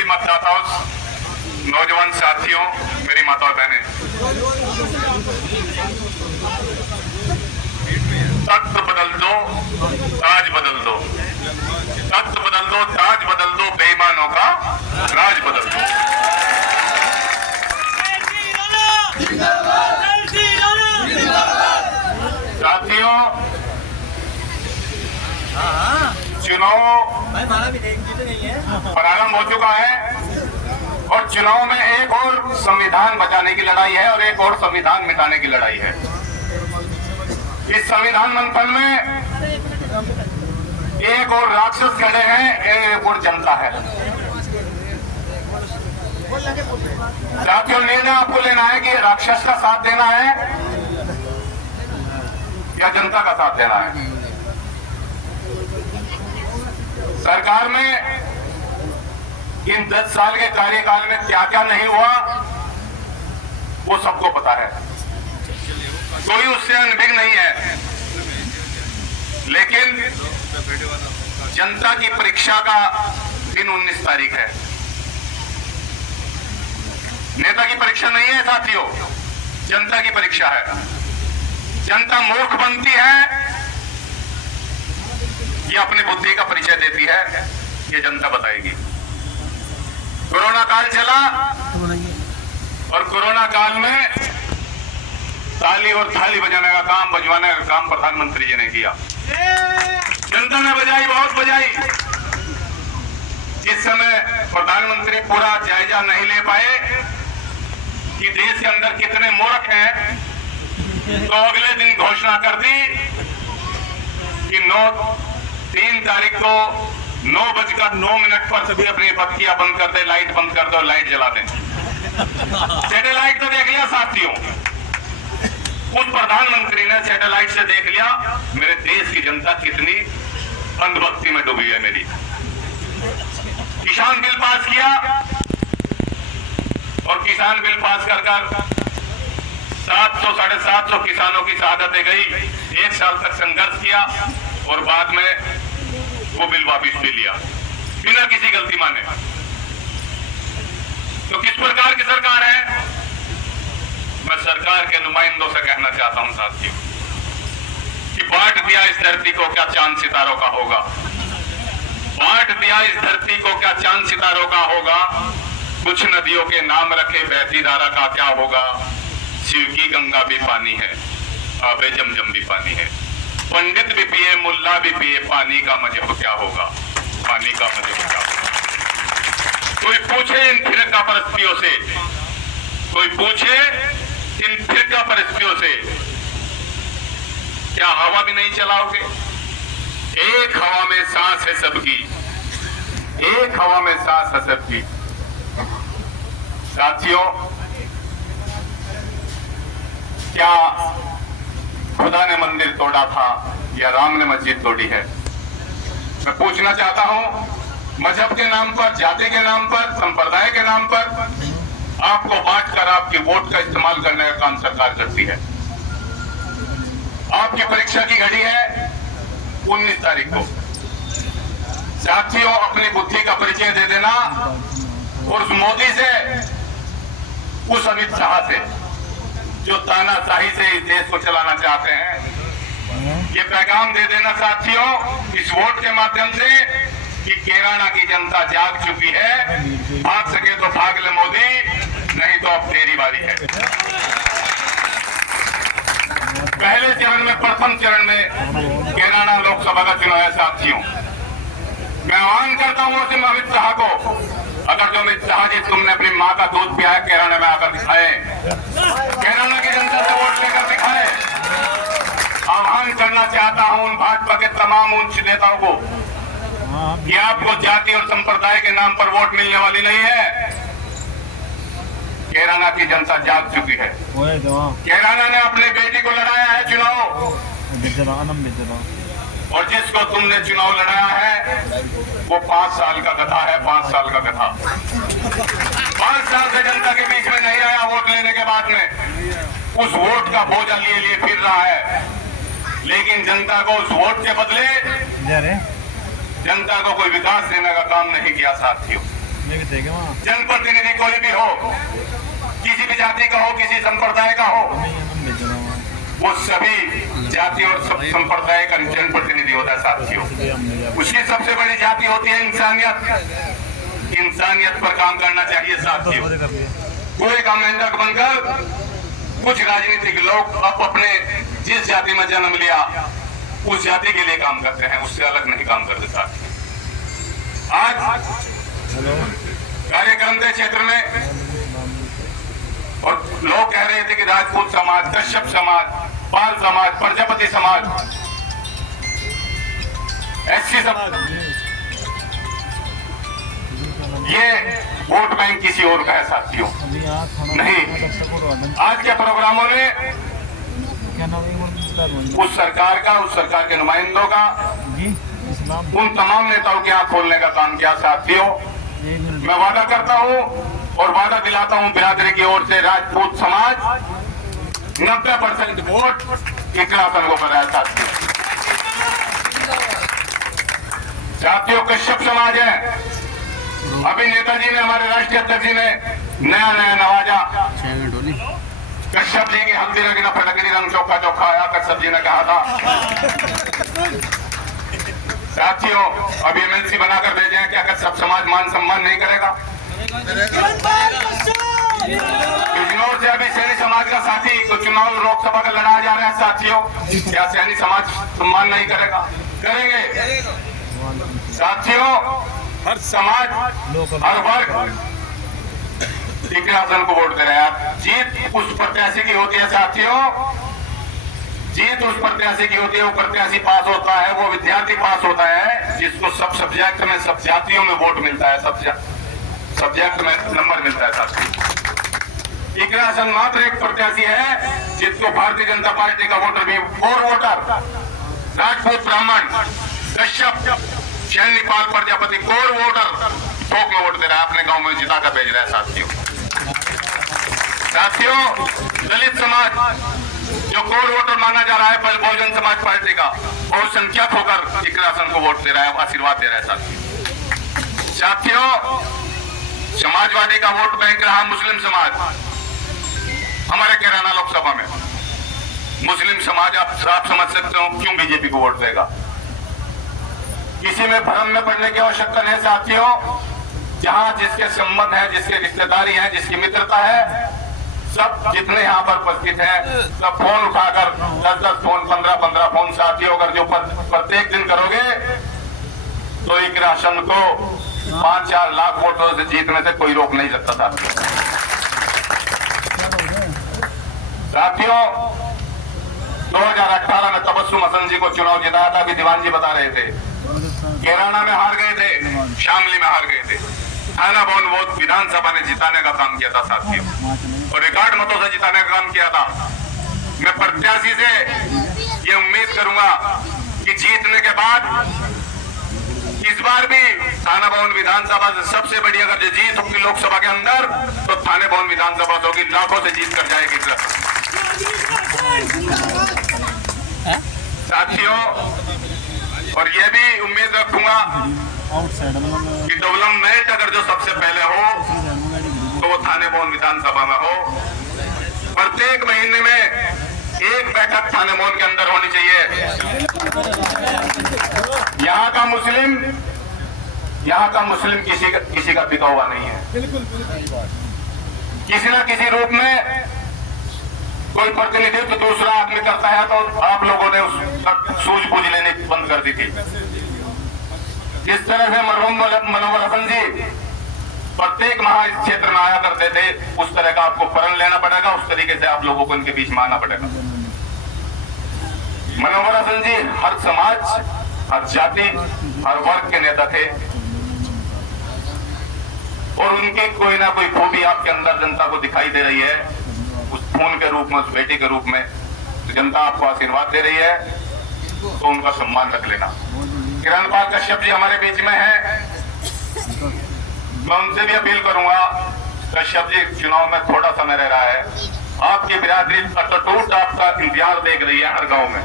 सभी मतदाताओं, नौजवान साथियों, मेरी माताओं बहनें, तख्त बदल दो, ताज बदल दो, तख्त बदल दो, ताज बदल दो, बेईमानों का राज बदल दो। साथियों, चुनाव प्रारंभ हो चुका है और चुनाव में एक और संविधान बचाने की लड़ाई है और एक और संविधान मिटाने की लड़ाई है। इस संविधान मंथन में एक और राक्षस खड़े हैं, एक और जनता है। साथियों, निर्णय आपको लेना है कि राक्षस का साथ देना है या जनता का साथ देना है। सरकार में इन 10 साल के कार्यकाल में क्या क्या नहीं हुआ वो सबको पता है, कोई उससे अनभिज्ञ नहीं है। लेकिन जनता की परीक्षा का दिन 19 तारीख है। नेता की परीक्षा नहीं है साथियों, जनता की परीक्षा है। जनता मूर्ख बनती है या अपनी बुद्धि का परिचय देती है, ये जनता बताएगी। कोरोना काल चला और कोरोना काल में ताली और थाली बजाने का काम, बजवाने का काम प्रधानमंत्री जी ने किया। जनता ने बजाई, बहुत बजाई। जिस समय प्रधानमंत्री पूरा जायजा नहीं ले पाए कि देश के अंदर कितने मूर्ख हैं, तो अगले दिन घोषणा कर दी कि 3 तारीख को 9:09 पर सभी अपनी बत्तियां बंद कर दे, लाइट बंद कर दो, लाइट जला दें। सैटेलाइट तो देख लिया साथियों, उस प्रधानमंत्री ने सैटेलाइट से देख लिया मेरे देश की जनता कितनी अंधभक्ति में डूबी है मेरी। किसान बिल पास किया और किसान बिल पास कर 700-750 किसानों की शहादतें गई। 1 साल तक संघर्ष किया और बाद में वो बिल वापिस भी लिया बिना किसी गलती माने। तो किस प्रकार की सरकार है? मैं सरकार के नुमाइंदों से कहना चाहता हूं साथियों कि बांट दिया इस धरती को, क्या चांद सितारों का होगा। बांट दिया इस धरती को, क्या चांद सितारों का होगा। कुछ नदियों के नाम रखे, बहती धारा का क्या होगा। शिव की गंगा भी पानी है, आबे जमजम भी पानी है। पंडित भी पिए, मुल्ला भी पिए, पानी का मजहब क्या होगा, पानी का मजहब क्या होगा। कोई पूछे इन फिरका परस्तियों से, कोई पूछे इन फिरका परस्तियों से, क्या हवा भी नहीं चलाओगे? एक हवा में सांस है सबकी, एक हवा में सांस है सबकी। साथियों, क्या खुदा ने मंदिर तोड़ा था या राम ने मस्जिद तोड़ी है? मैं पूछना चाहता हूं, मजहब के नाम पर, जाति के नाम पर, संप्रदाय के नाम पर आपको बांटकर आपकी वोट का इस्तेमाल करने का काम सरकार करती है। आपकी परीक्षा की घड़ी है 19 तारीख को। साथियों, अपनी बुद्धि का परिचय दे देना और उस मोदी से, उस अमित शाह से जो तानाशाही से इस देश को चलाना चाहते हैं, ये पैगाम दे देना साथियों इस वोट के माध्यम से कि केराना की जनता जाग चुकी है। भाग सके तो भाग ले मोदी, नहीं तो अब तेरी बारी है। पहले चरण में, प्रथम चरण में केराना लोकसभा का चुनाव है साथियों। मैं आह्वान करता हूं अमित शाह को, अगर जो अमित शाह जी तुमने अपनी माँ का दूध पिया है, केराना में आकर दिखाए, केराना की जनता से वोट लेकर दिखाए। आह्वान करना चाहता हूं उन भाजपा के तमाम उच्च नेताओं को कि आपको जाति और संप्रदाय के नाम पर वोट मिलने वाली नहीं है। केराना की जनता जाग चुकी है। केराना ने अपनी बेटी को लड़ाया है चुनाव, और जिसको तुमने चुनाव लड़ाया है वो 5 साल का गधा है, 5 साल का गधा। 5 साल से जनता के बीच में नहीं आया वोट लेने के बाद में, उस वोट का बोझा लिए फिर रहा है। लेकिन जनता को उस वोट के बदले जनता को कोई विकास देने का काम नहीं किया साथियों। जनप्रतिनिधि कोई भी हो, किसी भी जाति का हो, किसी संप्रदाय का हो, वो सभी जाति और सब संप्रदाय का जनप्रतिनिधि होता है साथियों। उसकी सबसे बड़ी जाति होती है इंसानियत। इंसानियत पर काम करना चाहिए साथियों। कोई का मेंढक बनकर कुछ राजनीतिक लोग अब अपने जिस जाति में जन्म लिया उस जाति के लिए काम करते हैं, उससे अलग नहीं काम करते साथियों। आज कार्यक्रम के क्षेत्र में और लोग कह रहे थे कि राजपूत समाज, कश्यप समाज, पाल समाज, प्रजापति समाज, एससी समाज, ये वोट बैंक किसी और का है साथियों। नहीं, आज के प्रोग्रामों ने उस सरकार के नुमाइंदों का, उन तमाम नेताओं की आंख खोलने का काम किया साथियों। मैं वादा करता हूं और वादा दिलाता हूं बिरादरी की ओर से, राजपूत समाज 90% वोट इकरासन को कराया साथियों। कश्यप समाज है, अभी नेताजी ने, हमारे राष्ट्रीय अध्यक्ष जी ने नया नवाजा। कश्यप जी की हल्दी रंग न फटकरी रंग चौखा चौखा आया, कश्यप जी ने कहा था साथियों। अभी एमएलसी बनाकर भेजे हैं, क्या कश्यप समाज मान सम्मान नहीं करेगा? बिजनौर से अभी सैनी समाज का साथी को चुनाव लोकसभा का लड़ाया जा रहा है साथियों, क्या सैनी समाज सम्मान नहीं करेगा? करेंगे साथियों। हर समाज, हर वर्ग इकरासन को वोट दे रहे हैं। जीत उस प्रत्याशी की होती है साथियों, जीत उस प्रत्याशी की होती है। वो प्रत्याशी पास होता है, वो विद्यार्थी पास होता है जिसको सब सब्जेक्ट में, सब जातियों में वोट मिलता है, सब सब्जेक्ट में नंबर मिलता है साथियों। इकरासन मात्र एक प्रत्याशी है जिसको भारतीय जनता पार्टी का वोटर भी, और वोटर राजपूत, ब्राह्मण, कश्यप, सैनी, पाल, प्रजापति, कोर वोटर थोक में वोट दे रहा है, अपने गांव में जिता कर भेज रहा है साथियों। दलित समाज जो कोर वोटर माना जा रहा है बहुजन समाज पार्टी का, बहुसंख्यक होकर इकरासन को वोट दे रहा है, आशीर्वाद दे रहा है साथियों। समाजवादी का वोट बैंक रहा मुस्लिम समाज हमारे कैराना लोकसभा में। मुस्लिम समाज आप समझ सकते हो क्यों बीजेपी को वोट देगा। किसी में भ्रम में पड़ने की आवश्यकता नहीं साथियों। जहां जिसके संबंध है, जिसके रिश्तेदारी है, जिसकी मित्रता है, सब जितने यहाँ पर उपस्थित हैं, सब फोन उठाकर 10-10 फोन, 15-15 फोन साथियों अगर जो प्रत्येक दिन करोगे तो इकरासन को 5-4 लाख वोटों से जीतने से कोई रोक नहीं सकता था साथियों। 2018 में तबस्सुम हसन जी को चुनाव जिताया था, अभी दीवान जी बता रहे थे। कैराना में हार गए थे, शामली में हार गए थे, थाना भवन वोट विधानसभा ने जिताने का काम किया था साथियों, और रिकॉर्ड मतों से जिताने का काम किया था। मैं प्रत्याशी से ये उम्मीद करूंगा कि जीतने के बाद इस बार भी थाना भवन विधानसभा से सबसे बड़ी अगर जो जीत होगी लोकसभा के अंदर, तो थाने भवन विधानसभा होगी, लाखों से जीत कर जाएगी साथियों। और ये भी उम्मीद रखूंगा कि डेवलपमेंट अगर जो सबसे पहले हो तो वो थाने भवन विधानसभा में हो। प्रत्येक महीने में एक बैठक थाने भवन के अंदर होनी चाहिए। यहाँ का मुस्लिम किसी का बिका हुआ नहीं है। किसी न किसी रूप में कोई प्रतिनिधित्व दूसरा आदमी करता है तो आप लोगों ने उस सूझबूझ लेनी बंद कर दी थी। जिस तरह से मरहूम मनोहर हसन जी प्रत्येक महा इस क्षेत्र में आया करते थे, उस तरह का आपको प्रण लेना पड़ेगा, उस तरीके से आप लोगों को इनके बीच में आना पड़ेगा। मनोहर हसन जी हर समाज, हर जाति, हर वर्ग के नेता थे, और उनकी कोई ना कोई खूबी आपके अंदर जनता को दिखाई दे रही है, उस खून के रूप में, उस बेटी के रूप में। जनता आपको आशीर्वाद दे रही है तो उनका सम्मान रख लेना। किरणपाल कश्यप जी हमारे बीच में है, मैं उनसे भी अपील करूंगा। कश्यप जी चुनाव में थोड़ा समय रह रहा है, आपकी बिरादरी अटूट आपका इंतजार देख रही है हर गांव में।